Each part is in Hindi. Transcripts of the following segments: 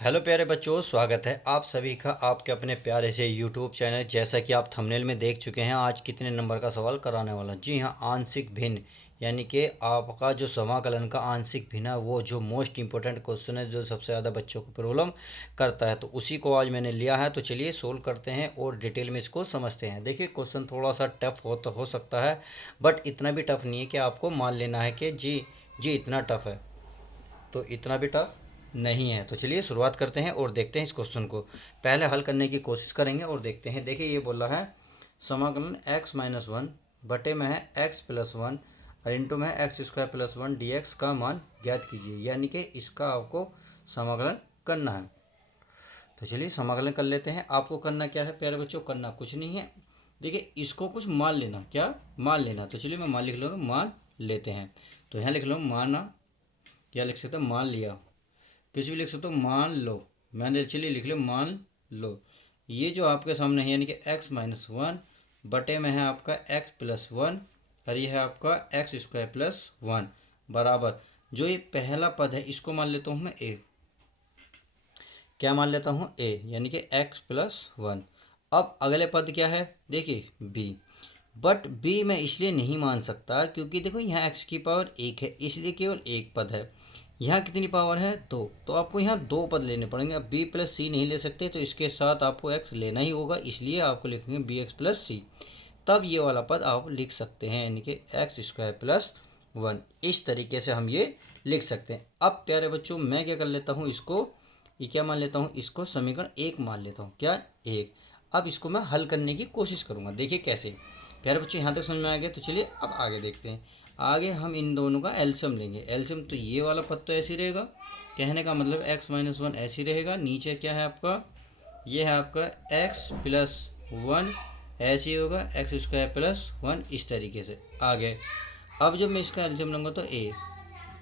हेलो प्यारे बच्चों, स्वागत है आप सभी का आपके अपने प्यारे से यूट्यूब चैनल। जैसा कि आप थंबनेल में देख चुके हैं, आज कितने नंबर का सवाल कराने वाला। जी हाँ, आंशिक भिन्न यानी कि आपका जो समाकलन का आंशिक भिन्न है, वो जो मोस्ट इंपॉर्टेंट क्वेश्चन है, जो सबसे ज़्यादा बच्चों को प्रॉब्लम करता है, तो उसी को आज मैंने लिया है। तो चलिए सोल्व करते हैं और डिटेल में इसको समझते हैं। देखिए, क्वेश्चन थोड़ा सा टफ हो सकता है, बट इतना भी टफ नहीं है कि आपको मान लेना है कि जी इतना टफ है, तो इतना भी टफ नहीं है। तो चलिए शुरुआत करते हैं और देखते हैं इस क्वेश्चन को। पहले हल करने की कोशिश करेंगे और देखते हैं। देखिए, ये बोला है समाकलन x-1 बटे में है x+1 और इंटू में है x² + 1 dx का मान ज्ञात कीजिए। यानी कि इसका आपको समाकलन करना है। तो चलिए समाकलन कर लेते हैं। आपको करना क्या है प्यारे बच्चों? करना कुछ नहीं है। देखिए, इसको कुछ मान लेना। क्या मान लेना? तो चलिए मैं मान लिख लूँगा, मान लेते हैं। तो यहाँ लिख लो माना, क्या लिख सकते हैं? मान लिया। कुछ भी लिख सकते हो, मान लो। मैंने चलिए लिख लो मान लो। ये जो आपके सामने है यानी कि x-1 बटे में है आपका x+1 और ये है आपका x² + 1 बराबर जो ये पहला पद है इसको मान लेता हूँ मैं a। क्या मान लेता हूँ? a यानी कि x+1। अब अगले पद क्या है? देखिए b। बट b मैं इसलिए नहीं मान सकता क्योंकि देखो यहाँ x की पावर 1 है, इसलिए केवल एक पद है। यहाँ कितनी पावर है? 2। तो आपको यहाँ दो पद लेने पड़ेंगे। अब b+c नहीं ले सकते, तो इसके साथ आपको x लेना ही होगा, इसलिए आपको लिखेंगे bx+c। तब ये वाला पद आप लिख सकते हैं यानी कि x² + 1। इस तरीके से हम ये लिख सकते हैं। अब प्यारे बच्चों, मैं क्या कर लेता हूँ, इसको ये क्या मान लेता हूँ, इसको समीकरण 1 मान लेता हूँ। क्या? 1। अब इसको मैं हल करने की कोशिश करूँगा। देखिए कैसे। प्यारे बच्चों, यहाँ तक समझ में आ गया? तो चलिए अब आगे देखते हैं। आगे हम इन दोनों का एलसीएम लेंगे। एलसीएम तो ये वाला पद तो ऐसे ही रहेगा, कहने का मतलब x-1 ऐसे ही रहेगा। नीचे क्या है आपका? ये है आपका x+1 ऐसे ही होगा, x² + 1 इस तरीके से आगे। अब जब मैं इसका एलसीएम लूँगा तो a,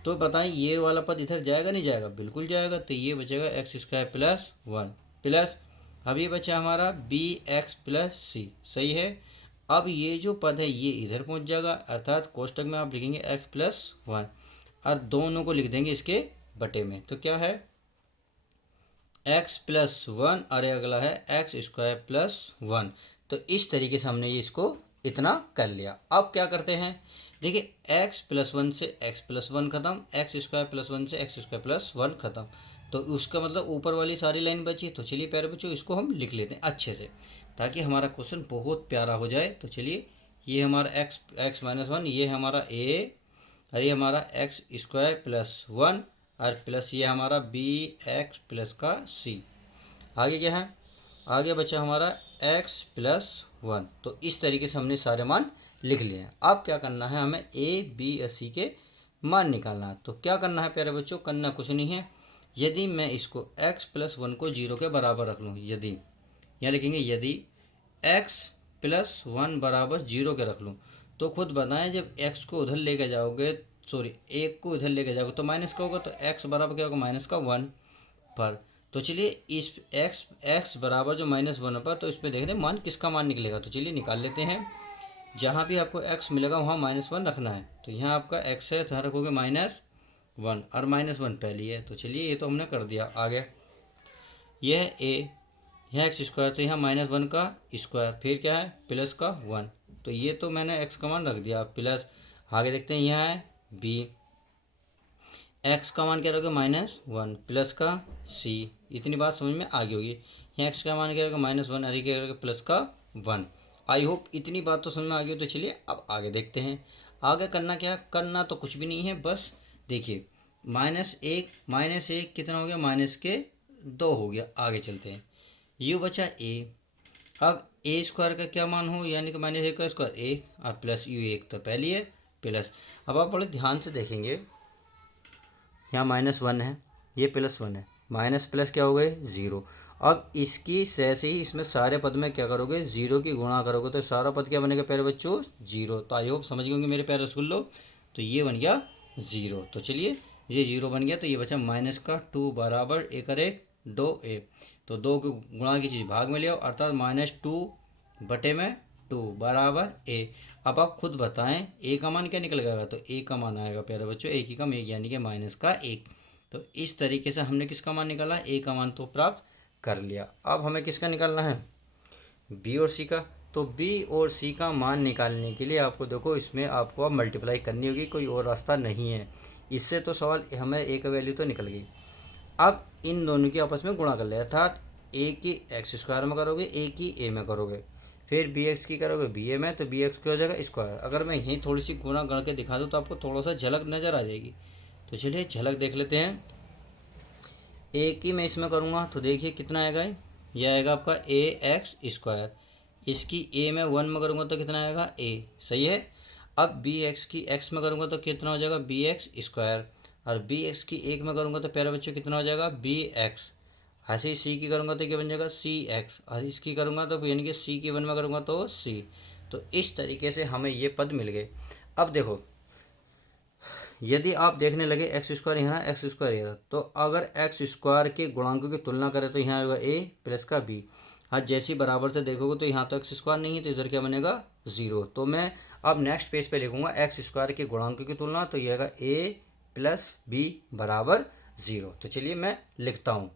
तो बताएं ये वाला पद इधर जाएगा नहीं जाएगा? बिल्कुल जाएगा। तो ये बचेगा x² + 1 प्लस, अब ये बचा हमारा bx+c। सही है। अब ये जो पद है ये इधर पहुंच जाएगा, अर्थात कोष्टक में आप लिखेंगे x+1 और दोनों को लिख देंगे इसके बटे में। तो क्या है? x+1 और अगला है x² + 1। तो इस तरीके से हमने ये इसको इतना कर लिया। अब क्या करते हैं? देखिए, x+1 से x+1 खत्म, x² + 1 से x² + 1 खत्म। तो उसका मतलब ऊपर वाली सारी लाइन बची। तो चलिए प्यारे बच्चों, इसको हम लिख लेते हैं अच्छे से ताकि हमारा क्वेश्चन बहुत प्यारा हो जाए। तो चलिए, ये हमारा x-1, ये हमारा a और ये हमारा x² + 1 और प्लस ये हमारा bx+c। आगे क्या है? आगे बचा हमारा x+1। तो इस तरीके से हमने सारे मान लिख लिए हैं। अब क्या करना है? हमें a b और c के मान निकालना है। तो क्या करना है प्यारे बच्चों? करना कुछ नहीं है। यदि मैं इसको x+1 को 0 के बराबर रख लूँ, यदि यहाँ लिखेंगे यदि x+1 बराबर 0 के रख लूँ, तो खुद बताएं जब x को उधर लेके जाओगे, सॉरी एक को इधर लेके जाओगे तो माइनस का होगा। तो x बराबर क्या होगा? -1 पर। तो चलिए इस x बराबर जो -1 पर, तो इसमें देखते हैं मान किसका मान निकलेगा। तो चलिए निकाल लेते हैं। जहाँ भी आपको x मिलेगा वहाँ -1 रखना है। तो यहाँ आपका x है, तो यहाँ रखोगे -1 और -1 पहली है। तो चलिए ये तो हमने कर दिया। आगे यह है a, यहाँ x², तो यहाँ -1 का स्क्वायर, फिर क्या है? +1। तो ये तो मैंने x का मान रख दिया प्लस। आगे देखते हैं, यहाँ है b, x का मान क्या रखोगे? -1 प्लस का c। इतनी बात समझ में आ गई होगी। यहाँ x का मान क्या रखोगे? -1 और क्या रखोगे? प्लस का 1। आई होप इतनी बात तो समझ में आ गई हो। तो चलिए अब आगे देखते हैं। आगे करना क्या? करना तो कुछ भी नहीं है, बस देखिए -1 कितना हो गया? -2 हो गया। आगे चलते हैं। यू बचा a। अब a² का क्या मान हो, यानी कि -1 का स्क्वायर 1 और प्लस यू 1 तो पहली है प्लस। अब आप बड़े ध्यान से देखेंगे, यहाँ -1 है, ये +1 है, माइनस प्लस क्या हो गए? 0। अब इसकी से ही इसमें सारे पद में क्या करोगे? 0 की गुणा करोगे, तो सारा पद क्या बनेगा प्यारे बच्चों? 0। तो आई होप समझ गए होंगे मेरे प्यारे रसगुल्लो। तो ये बन गया 0। तो चलिए ये 0 बन गया, तो ये बचा -2 बराबर 1 और 1 2a। तो 2 की गुणा की चीज़ भाग में ले आओ, अर्थात -2 बटे में 2 बराबर a। अब आप खुद बताएं a का मान क्या निकल गया? तो a का मान आएगा प्यारे बच्चों 1 ही कम 1 यानी कि -1। तो इस तरीके से हमने किसका मान निकाला, ए का मान तो प्राप्त कर लिया। अब हमें किसका निकालना है, बी और सी का। तो बी और सी का मान निकालने के लिए आपको देखो इसमें आपको अब मल्टीप्लाई करनी होगी, कोई और रास्ता नहीं है। इससे तो सवाल हमें ए का वैल्यू तो निकल गई। अब इन दोनों की आपस में गुणा कर ले, अर्थात ए की एक्स स्क्वायर में करोगे, ए की ए में करोगे, फिर बी एक्स की करोगे बी ए में, तो बी एक्स क्या हो जाएगा, स्क्वायर। अगर मैं यहीं थोड़ी सी गुणा गण के दिखा दूँ तो आपको थोड़ा सा झलक नज़र आ जाएगी। तो चलिए झलक देख लेते हैं। ए की मैं इसमें करूँगा तो देखिए कितना आएगा, यह आएगा आपका ए एक्स स्क्वायर। इसकी ए में 1 में करूँगा तो कितना आएगा, ए, सही है। अब बी एक्स की एक्स में करूँगा तो कितना हो जाएगा, बी एक्स स्क्वायर। और बी एक्स की एक में करूँगा तो प्यारे बच्चों कितना हो जाएगा, बी एक्स। ऐसे ही सी की करूँगा तो क्या बन जाएगा, सी एक्स। और इसकी करूँगा तो यानी कि सी की 1 में करूँगा तो सी। तो इस तरीके से हमें ये पद मिल गए। अब देखो यदि आप देखने लगे एक्स स्क्वायर यहाँ एक्स स्क्वायर यहाँ, तो अगर एक्स स्क्वायर के गुणांकों की तुलना करें तो यहाँ आएगा ए प्लस का बी। हाँ, जैसी बराबर से देखोगे तो यहाँ तो एक्स स्क्वायर नहीं है, तो इधर क्या बनेगा, ज़ीरो। तो मैं अब नेक्स्ट पेज पे लिखूँगा एक्स स्क्वायर के गुणांकों की तुलना, तो यह आएगा ए प्लस बी बराबर ज़ीरो। तो चलिए मैं लिखता हूँ।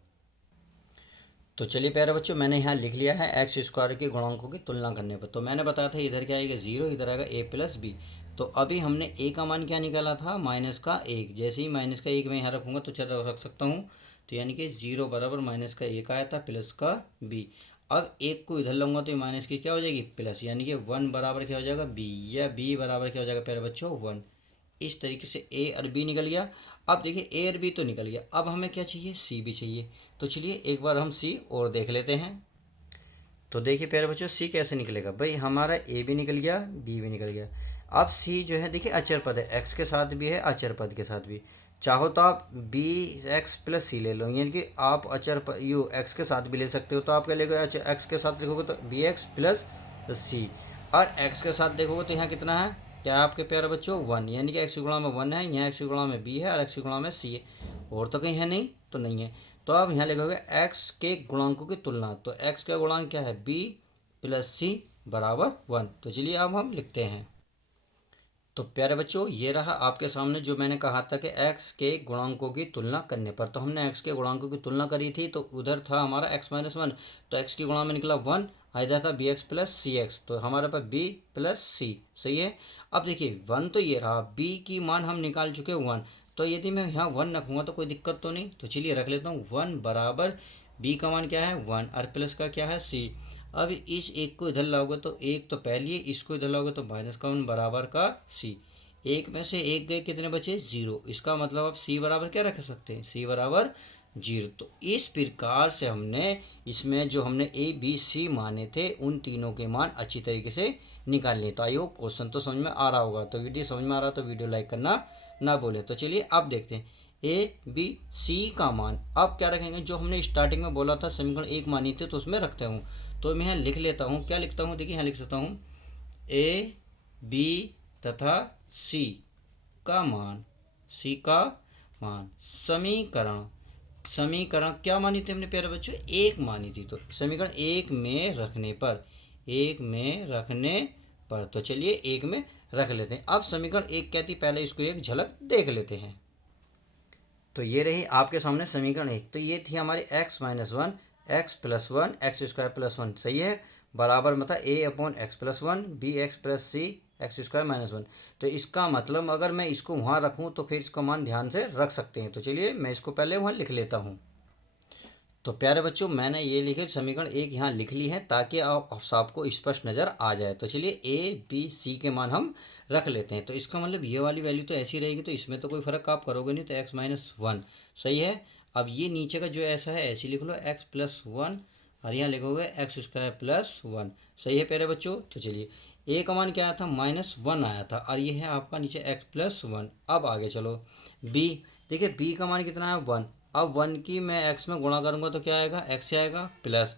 तो चलिए प्यारे बच्चों, मैंने यहाँ लिख लिया है एक्स स्क्वायर के गुणांकों की तुलना करने पर। तो मैंने बताया था इधर क्या आएगा, ज़ीरो, इधर आएगा ए प्लस बी। तो अभी हमने ए का मान क्या निकाला था, माइनस का एक। जैसे ही माइनस का एक मैं यहाँ रखूँगा तो चल रख सकता हूँ। तो यानी कि ज़ीरो बराबर माइनस का एक आया था प्लस का बी। अब एक को इधर लूँगा तो माइनस की क्या हो जाएगी, प्लस, यानी कि 1 बराबर क्या हो जाएगा, बी, या बी बराबर क्या हो जाएगा प्यारे बच्चों, 1। इस तरीके से ए और बी निकल गया। अब देखिए ए और बी तो निकल गया, अब हमें क्या चाहिए, सी भी चाहिए। तो चलिए एक बार हम सी और देख लेते हैं। तो देखिए प्यारे बच्चों सी कैसे निकलेगा, भाई हमारा ए भी निकल गया, बी भी निकल गया। अब सी जो है देखिए अचर पद है, एक्स के साथ भी है, अचर पद के साथ भी। चाहो तो आप बी एक्स प्लस सी ले लो, यानी कि आप यू एक्स के साथ भी ले सकते हो। तो आप क्या लेगा, एक्स के साथ लिखोगे तो बी एक्स प्लस सी। और एक्स के साथ देखोगे तो यहाँ कितना है, क्या है आपके प्यारे बच्चों, 1, यानी कि एक्स की गुणा में 1 है, यहाँ एक्स की गुणा में बी है और एक्स की गुणा में सी है। और तो कहीं है नहीं, तो नहीं है। तो अब यहाँ लिखोगे एक्स के गुणांकों की तुलना, तो एक्स का गुणांक क्या है, बी प्लस सी बराबर 1। तो चलिए अब हम लिखते हैं। तो प्यारे बच्चों ये रहा आपके सामने जो मैंने कहा था कि एक्स के गुणांकों की तुलना करने पर। तो हमने एक्स के गुणांकों की तुलना करी थी, तो उधर था हमारा एक्स माइनस 1, तो एक्स की गुणा में निकला 1, इधर था B X plus C x, तो हमारे पास बी प्लस सी, सही है। अब देखिए 1 तो ये रहा, बी की मान हम निकाल चुके 1। तो यदि मैं यहाँ 1 रखूँगा तो कोई दिक्कत तो नहीं, तो चलिए रख लेता हूँ 1 बराबर बी का मान क्या है 1 और प्लस का क्या है सी। अब इस एक को इधर लाओगे तो एक तो पहली है, इसको इधर लाओगे तो माइनस का 1 बराबर का सी। एक में से एक गए, कितने बचे, जीरो। इसका मतलब आप सी बराबर क्या रख सकते हैं, सी बराबर जीरो। तो इस प्रकार से हमने इसमें जो हमने ए बी सी माने थे उन तीनों के मान अच्छी तरीके से निकाल लिए। तो आई होप क्वेश्चन तो समझ में आ रहा होगा। तो वीडियो समझ में आ रहा तो वीडियो लाइक करना ना भूलें। तो चलिए अब देखते हैं ए बी सी का मान। अब क्या रखेंगे, जो हमने स्टार्टिंग में बोला था समीकरण एक मानी थे तो उसमें रखते हूँ। तो मैं यहाँ लिख लेता हूँ, क्या लिखता हूँ, देखिए यहाँ लिख सकता हूँ ए बी तथा सी का मान, सी का मान समीकरण, समीकरण क्या मानी थी हमने प्यारे बच्चों, एक मानी थी। तो समीकरण एक में रखने पर, एक में रखने पर, तो चलिए एक में रख लेते हैं। अब समीकरण एक क्या थी, पहले इसको एक झलक देख लेते हैं। तो ये रही आपके सामने समीकरण एक। तो ये थी हमारी X minus 1 X plus 1 X square plus 1, सही है, बराबर मतलब A upon X plus 1 B X plus C X square minus 1। तो इसका मतलब अगर मैं इसको वहाँ रखूँ तो फिर इसका मान ध्यान से रख सकते हैं। तो चलिए मैं इसको पहले वहाँ लिख लेता हूँ। तो प्यारे बच्चों मैंने ये लिखे समीकरण एक यहाँ लिख ली है ताकि आपको स्पष्ट नज़र आ जाए। तो चलिए ए बी सी के मान हम रख लेते हैं। तो इसका मतलब ये वाली वैल्यू तो ऐसी रहेगी, तो इसमें तो कोई फ़र्क आप करोगे नहीं, तो एक्स माइनस 1, सही है। अब ये नीचे का जो ऐसा है ऐसे लिख लो एक्स प्लस 1, और यहाँ लिखोगे एक्स स्क्वायर प्लस 1, सही है प्यारे बच्चों। तो चलिए ए का मान क्या आया था, माइनस 1 आया था, और ये है आपका नीचे एक्स प्लस 1। अब आगे चलो बी, देखिए बी का मान कितना है 1। अब 1 की मैं एक्स में गुणा करूँगा तो क्या आएगा, एक्स आएगा प्लस,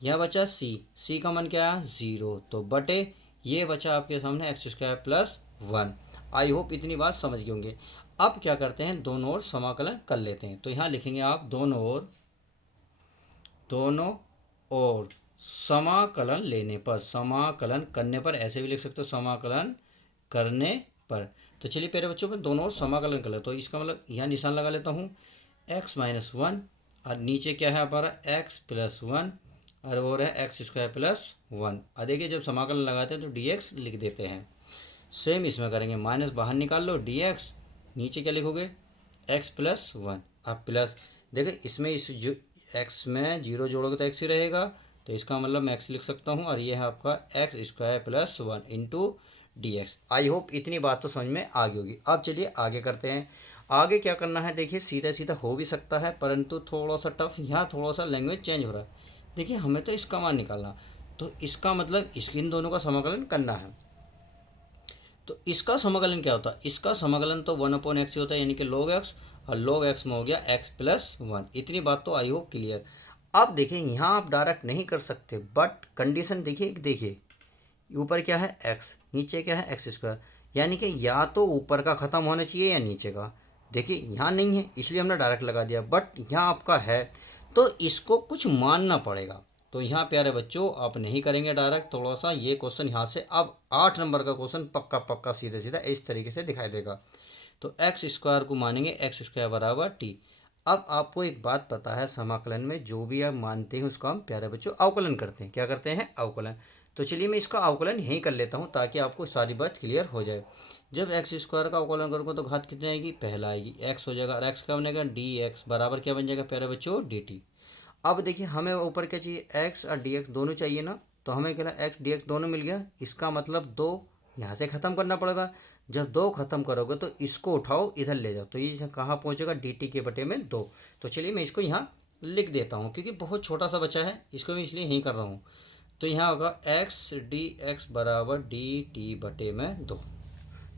यह बचा सी, सी का मान क्या है 0, तो बटे ये बचा आपके सामने x square plus 1। I hope इतनी बात समझ गए होंगे। अब क्या करते हैं, दोनों ओर समाकलन कर लेते हैं। तो यहाँ लिखेंगे आप दोनों ओर, दोनों ओर समाकलन लेने पर, समाकलन करने पर, ऐसे भी लिख सकते हो समाकलन करने पर। तो चलिए प्यारे बच्चों में दोनों ओर समाकलन कर लेते, तो इसका मतलब यहाँ निशान लगा लेता हूँ एक्स माइनस वन, और नीचे क्या है हमारा एक्स प्लस वन, और वो है एक्स स्क्वायर प्लस वन। और देखिए जब समाकलन लगाते हैं तो डी एक्स लिख देते हैं। सेम इसमें करेंगे, माइनस बाहर निकाल लो, डी एक्स, नीचे क्या लिखोगे एक्स प्लस वन। अब प्लस, देखिए इसमें इस जो एक्स में जीरो जोड़ोगे तो एक्स ही रहेगा, तो इसका मतलब मैं एक्स लिख सकता हूँ, और ये है आपका x square plus one into D x. I hope इतनी बात तो समझ में आ गई होगी। अब चलिए आगे करते हैं। आगे क्या करना है, देखिए सीधा सीधा हो भी सकता है, परंतु थोड़ा सा टफ, यहाँ थोड़ा सा लैंग्वेज चेंज हो रहा है। देखिए हमें तो इसका मान निकालना, तो इसका मतलब इसके इन दोनों का समाकलन करना है। तो इसका समाकलन क्या होता है, इसका समाकलन तो वन अपॉन एक्स ही होता है, यानी कि log एक्स, और log एक्स में हो गया एक्स प्लस वन। इतनी बात तो आई होप क्लियर। अब देखिए यहाँ आप डायरेक्ट नहीं कर सकते, बट कंडीशन देखिए, देखिए ऊपर क्या है एक्स, नीचे क्या है एक्स स्क्वायर, यानी कि या तो ऊपर का ख़त्म होना चाहिए या नीचे का। देखिए यहाँ नहीं है इसलिए हमने डायरेक्ट लगा दिया, बट यहाँ आपका है तो इसको कुछ मानना पड़ेगा। तो यहाँ प्यारे बच्चों आप नहीं करेंगे डायरेक्ट, थोड़ा सा ये क्वेश्चन यहाँ से, अब 8 नंबर का क्वेश्चन पक्का पक्का सीधा सीधा इस तरीके से दिखाई देगा। तो एक्स स्क्वायर को मानेंगे एक्स स्क्वायर बराबर टी। अब आपको एक बात पता है, समाकलन में जो भी आप मानते हैं उसका हम प्यारे बच्चों अवकलन करते हैं। क्या करते हैं, अवकलन। तो चलिए मैं इसका अवकलन यहीं कर लेता हूँ ताकि आपको सारी बात क्लियर हो जाए। जब एक्स स्क्वायर का अवकलन करूँगा तो घात कितनी आएगी, पहला आएगी, एक्स हो जाएगा, और एक्स क्या बनेगा डी एक्स बराबर क्या बन जाएगा प्यारे बच्चों डी टी। अब देखिए हमें ऊपर क्या चाहिए, एक्स और डी एक्स दोनों चाहिए ना, तो हमें क्या एक्स डी एक्स दोनों मिल गया। इसका मतलब दो यहाँ से ख़त्म करना पड़ेगा। जब दो खत्म करोगे तो इसको उठाओ इधर ले जाओ, तो ये कहाँ पहुँचेगा, डी टी के बटे में दो। तो चलिए मैं इसको यहाँ लिख देता हूँ क्योंकि बहुत छोटा सा बचा है, इसको मैं इसलिए यहीं कर रहा हूँ। तो यहाँ होगा एक्स डी एक्स बराबर डी टी बटे में दो।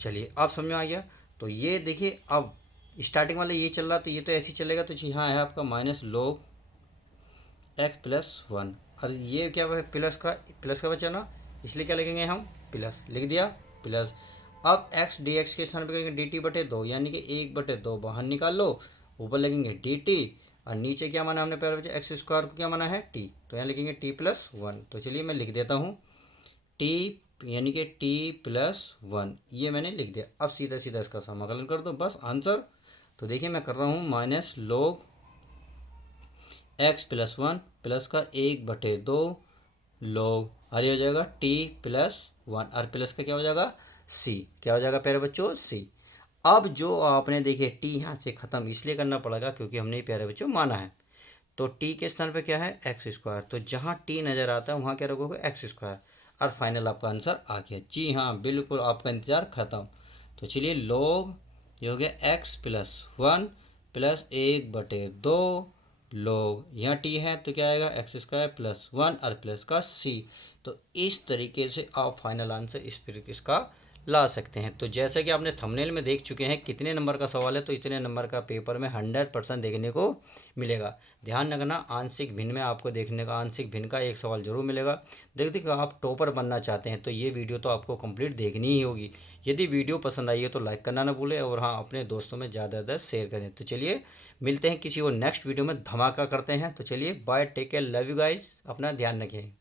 चलिए आप समझ में आ गया। तो ये देखिए अब स्टार्टिंग वाला ये चल रहा, तो ये तो ऐसे ही चलेगा। तो यहाँ है आपका माइनस लोग एक्स प्लस वन, और ये क्या है प्लस का बचा ना, इसलिए क्या लिखेंगे हम प्लस, लिख दिया प्लस। अब एक्स डी एक्स के स्थान पर करेंगे डी टी बटे दो, यानी कि एक बटे दो बाहर निकाल लो, ऊपर लिखेंगे डी टी, और नीचे क्या माना हमने पहले बचा एक्स स्क्वायर को क्या माना है टी, तो यहाँ लिखेंगे टी प्लस वन। तो चलिए मैं लिख देता हूँ टी, यानी कि टी प्लस वन, ये मैंने लिख दिया। अब सीधा सीधा इसका समाकलन कर दो, बस आंसर। तो देखिए मैं कर रहा हूँ माइनस लोग एक्स प्लस वन प्लस का एक बटे दो लोग, और ये हो जाएगा टी प्लस वन, और प्लस का क्या हो जाएगा सी, क्या हो जाएगा प्यारे बच्चों सी। अब जो आपने देखिए टी यहाँ से ख़त्म इसलिए करना पड़ेगा क्योंकि हमने प्यारे बच्चों माना है। तो टी के स्थान पर क्या है एक्स स्क्वायर, तो जहाँ टी नज़र आता है वहाँ क्या रखोगे एक्स स्क्वायर, और फाइनल आपका आंसर आ गया। जी हाँ बिल्कुल, आपका इंतजार ख़त्म। तो चलिए लोग ये हो गया एक्स प्लस वन प्लस एक बटे दो लोग, यहाँ टी है तो क्या आएगा एक्स स्क्वायर प्लस वन और प्लस का सी। तो इस तरीके से आप फाइनल आंसर इसका ला सकते हैं। तो जैसे कि आपने थंबनेल में देख चुके हैं कितने नंबर का सवाल है, तो इतने नंबर का पेपर में 100% देखने को मिलेगा। ध्यान रखना आंशिक भिन्न में आपको देखने का आंशिक भिन्न का एक सवाल जरूर मिलेगा। देखिए आप टॉपर बनना चाहते हैं तो ये वीडियो तो आपको कंप्लीट देखनी ही होगी। यदि वीडियो पसंद आई है तो लाइक करना ना भूलें, और हाँ अपने दोस्तों में ज़्यादा ज़्यादा शेयर करें। तो चलिए मिलते हैं किसी और नेक्स्ट वीडियो में, धमाका करते हैं। तो चलिए bye, take care, love you guys, अपना ध्यान रखें।